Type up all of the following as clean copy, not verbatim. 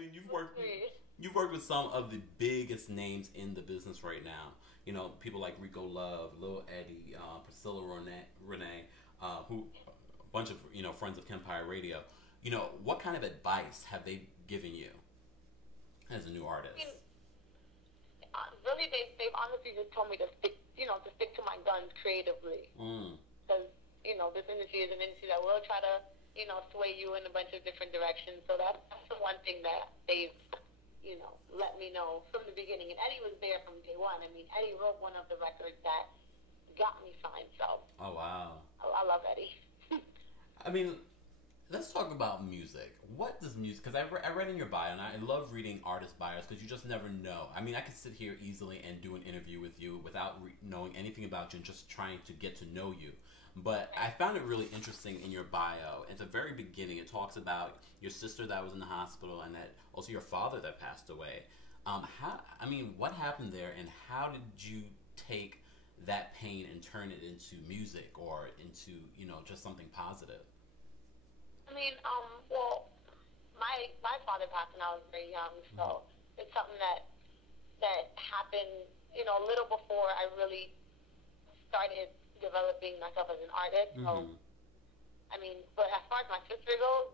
mean, you've worked with some of the biggest names in the business right now. You know, people like Rico Love, Lil Eddie, Priscilla Renee, who a bunch of friends of Kempire Radio. You know, what kind of advice have they given you as a new artist? I mean, really, they've honestly just told me to stick to my guns creatively. Because this industry is an industry that will try to sway you in a bunch of different directions. So that's the one thing that they've let me know from the beginning. And Eddie was there from day one. I mean, Eddie wrote one of the records that got me signed. So. Oh wow. I love Eddie. I mean, let's talk about music. What does music... Because I read in your bio, and I love reading artist bios because you just never know. I mean, I could sit here easily and do an interview with you without knowing anything about you and just trying to get to know you. But I found it really interesting in your bio. At the very beginning, it talks about your sister that was in the hospital and that also your father that passed away. What happened there, and how did you take that pain and turn it into music or into, just something positive? I mean, well, my father passed when I was very young, so it's something that happened, a little before I really started developing myself as an artist. So, I mean, but as far as my sister goes,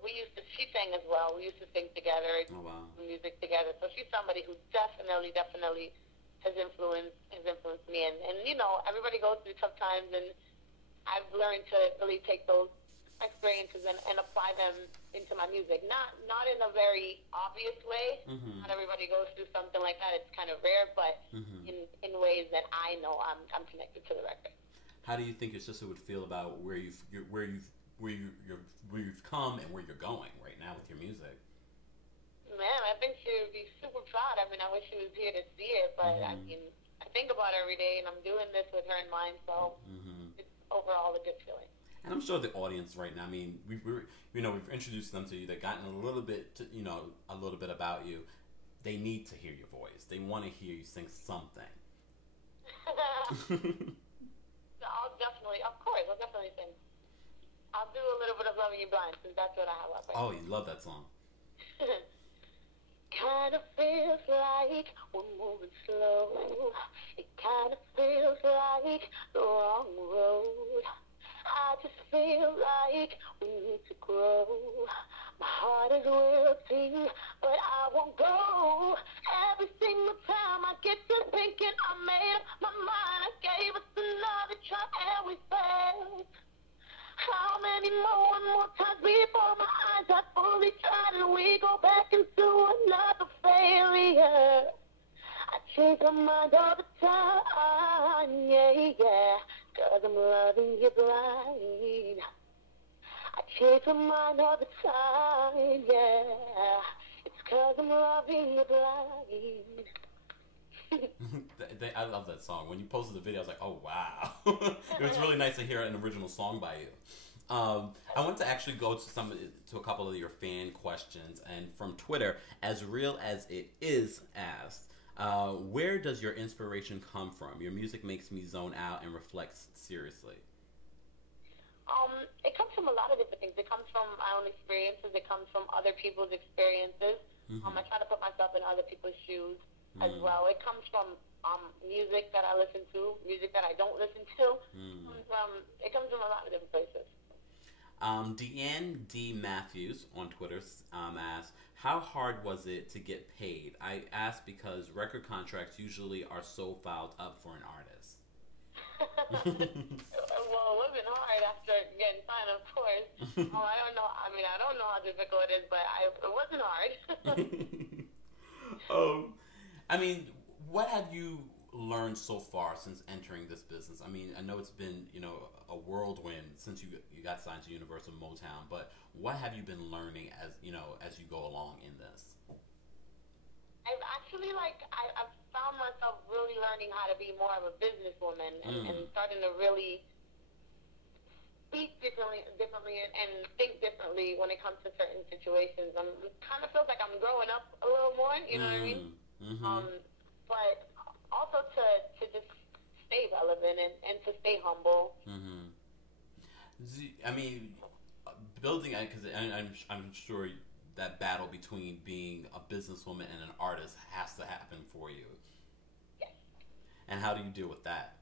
she sang as well. We used to sing together, oh, wow. music together. So she's somebody who definitely has influenced me. And everybody goes through tough times, and I've learned to really take those experiences and apply them into my music. Not in a very obvious way. Not everybody goes through something like that. It's kind of rare, but in ways that I know I'm connected to the record. How do you think your sister would feel about where you've come and where you're going right now with your music? Man, I think she would be super proud. I mean, I wish she was here to see it, but I mean, I think about it every day, and I'm doing this with her in mind, so it's overall a good feeling. And I'm sure the audience right now, I mean, we've introduced them to you. They've gotten a little bit about you. They need to hear your voice. They want to hear you sing something. I'll definitely sing. I'll do a little bit of Loving You Blind, since that's what I have up right now. Oh, you love that song. Kinda feels like we're moving slow. It kinda feels like the wrong road. I just feel like we need to grow. My heart is wilting, but I won't go. Every single time I get to thinking, I made up my mind. I gave us another try and we failed. How many more times before my eyes are fully tried and we go back into another failure? I change my mind all the time, yeah. 'Cause I'm loving you blind. I change my mind all the time, yeah. It's 'cause I'm loving you blind. I love that song. When you posted the video, I was like, oh, wow. It was really nice to hear an original song by you. I want to actually go to a couple of your fan questions. And from Twitter, As Real As It Is asked, where does your inspiration come from? Your music makes me zone out and reflects seriously. It comes from a lot of different things. It comes from my own experiences. It comes from other people's experiences. I try to put myself in other people's shoes as well. It comes from music that I listen to, music that I don't listen to. It comes from a lot of different places. Deanne D. Matthews on Twitter asked, how hard was it to get paid? I asked because record contracts usually are so filed up for an artist. Well, it wasn't hard after getting signed, of course. I don't know. I mean, I don't know how difficult it is, but it wasn't hard. I mean, what have you learned so far since entering this business? I mean, I know it's been, a whirlwind since you got signed to Universal Motown, but what have you been learning as you go along in this? I've actually, I've found myself really learning how to be more of a businesswoman and starting to really speak differently and think differently when it comes to certain situations. It kind of feels like I'm growing up a little more, you know what I mean? But also to just stay relevant and to stay humble. I mean, building, because I'm sure that battle between being a businesswoman and an artist has to happen for you. Yes. And how do you deal with that?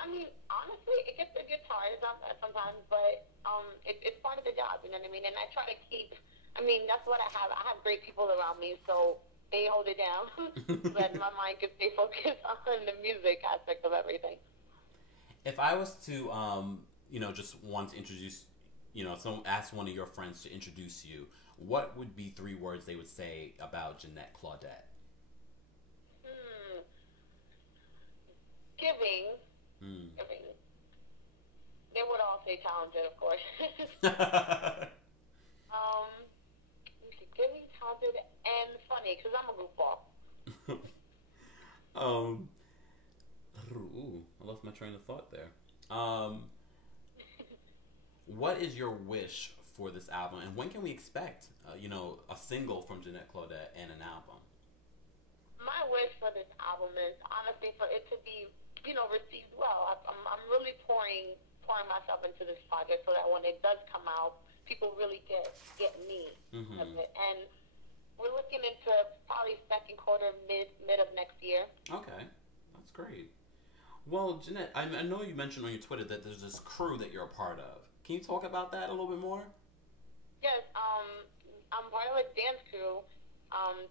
I mean, honestly, it gets hard sometimes, but it's part of the job, you know what I mean? And I try to keep, I mean, that's what I have. I have great people around me, so they hold it down, so that my mind can stay focused on the music aspect of everything. If I was to, just want to introduce, ask one of your friends to introduce you, what would be 3 words they would say about Ginette Claudette? Giving. Giving. They would all say talented, of course. Giving, talented, and funny, because I'm a goofball. I lost my train of thought there. What is your wish for this album, and when can we expect, a single from Ginette Claudette and an album? My wish for this album is honestly for it to be, received well. I'm really pouring myself into this project so that when it does come out, people really get me of it. And we're looking into probably second quarter, mid of next year. Okay, that's great. Well, Ginette, I know you mentioned on your Twitter that there's this crew that you're a part of. Can you talk about that a little bit more? Yes, I'm part of a dance crew.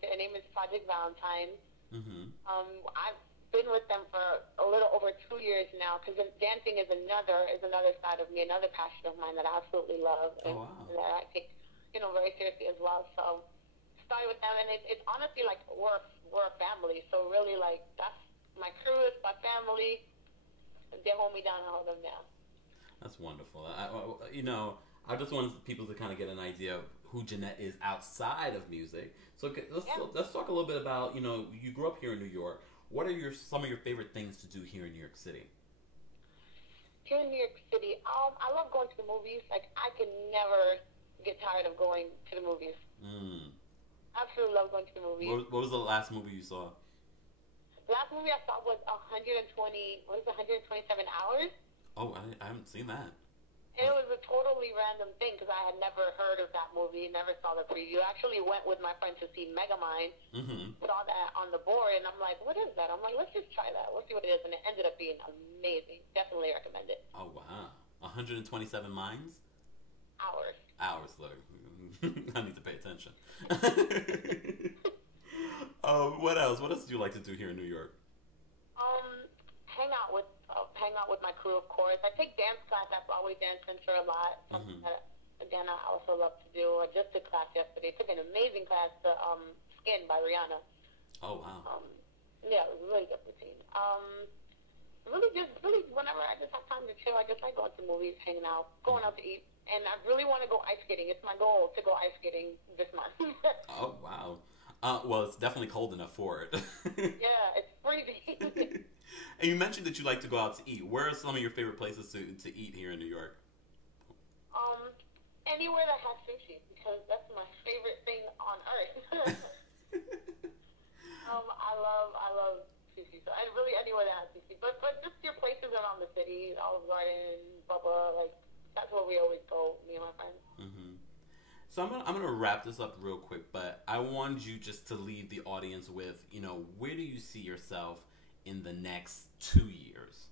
Their name is Project Valentine. I've been with them for a little over 2 years now, because dancing is another side of me, another passion of mine that I absolutely love, and that I take, very seriously as well. So started with them, and it's honestly like we're a family. So really, like, that's my crew, it's my family. They hold me down, I hold them down. That's wonderful. I just wanted people to kind of get an idea of who Ginette is outside of music. So let's talk a little bit about, you grew up here in New York. What are some of your favorite things to do here in New York City? Here in New York City, I love going to the movies. Like, I can never get tired of going to the movies. Absolutely love going to the movies. What was the last movie you saw? The last movie I saw was 127 Hours? Oh, I haven't seen that. It was a totally random thing because I had never heard of that movie, never saw the preview. I actually went with my friend to see Megamind, saw that on the board, and I'm like, what is that? I'm like, let's just try that. Let's see what it is. And it ended up being amazing. Definitely recommend it. Oh, wow. 127 minds? Hours, look. I need to pay attention. What else? What else do you like to do here in New York? Hang out with my crew, of course. I take dance class at Broadway Dance Center a lot. Something that, again, I also love to do. I just took class yesterday. Took an amazing class, the Skin by Rihanna. Oh, wow. Yeah, it was a really good routine. Really, whenever I just have time to chill, I just like going to movies, hanging out, going out to eat. And I really want to go ice skating. It's my goal to go ice skating this month. Oh, wow. Well, it's definitely cold enough for it. Yeah, it's freezing. And you mentioned that you like to go out to eat. Where are some of your favorite places to eat here in New York? Anywhere that has sushi, because that's my favorite thing on earth. I love sushi. So really anywhere that has sushi. But just your places around the city, Olive Garden, Bubba, like, that's where we always go, me and my friends. So I'm gonna wrap this up real quick, but I want you just to leave the audience with, where do you see yourself in the next 2 years?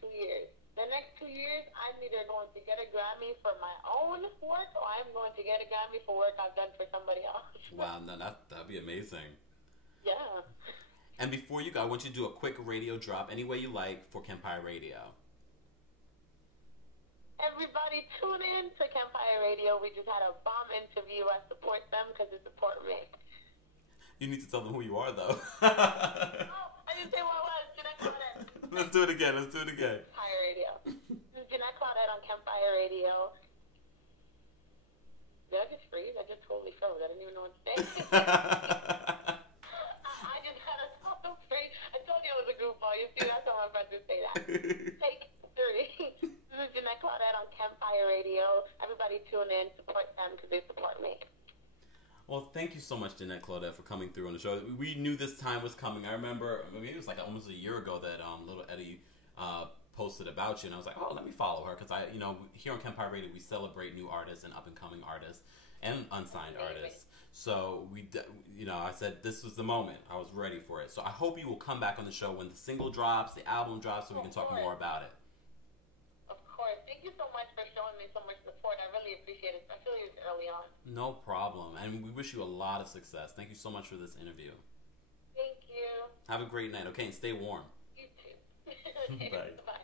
2 years. The next 2 years, I'm either going to get a Grammy for my own work, or I'm going to get a Grammy for work I've done for somebody else. Wow, no, that'd be amazing. Yeah. And before you go, I want you to do a quick radio drop, any way you like, for Kempire Radio. Everybody tune in to Kempire Radio. We just had a bomb interview. I support them because they support me. You need to tell them who you are, though. I didn't say what I was. Ginette Claudette. Let's do it again. Kempire Radio. This is Ginette Claudette on Kempire Radio. Did I just freeze? I just totally froze. I didn't even know what to say. I just had a total freeze. I told you I was a goofball. You see, that's how my friends would say that. Take 3. This is Ginette Claudette on Kempire Radio. Everybody tune in, support them because they support me. Well, thank you so much, Ginette Claudette, for coming through on the show. We knew this time was coming. I remember, it was like almost a year ago that Little Eddie posted about you, and I was like, oh, let me follow her, because here on Kempire Radio, we celebrate new artists and up-and-coming artists and unsigned artists. So I said this was the moment. I was ready for it. So I hope you will come back on the show when the single drops, the album drops, so we can talk more about it. Of course. Thank you so much for showing me so much support. I really appreciate it, especially early on. No problem. And we wish you a lot of success. Thank you so much for this interview. Thank you. Have a great night, okay? And stay warm. You too. Bye. Bye.